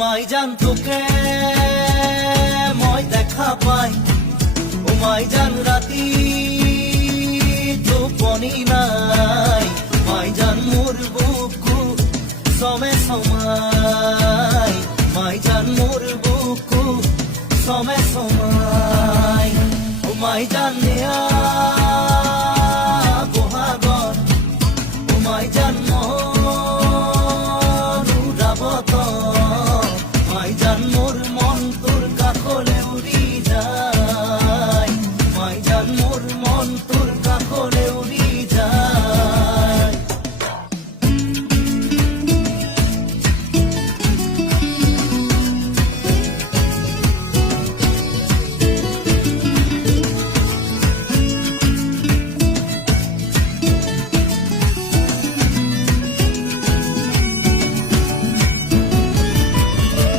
মাই জান তোকে মই দেখা পাই ও মাই জান রাতি টোপনি নাই মাই জান মোর বুকু সমে সমাই মাই জান মোর বুকু সমে সমাই ও মাই জান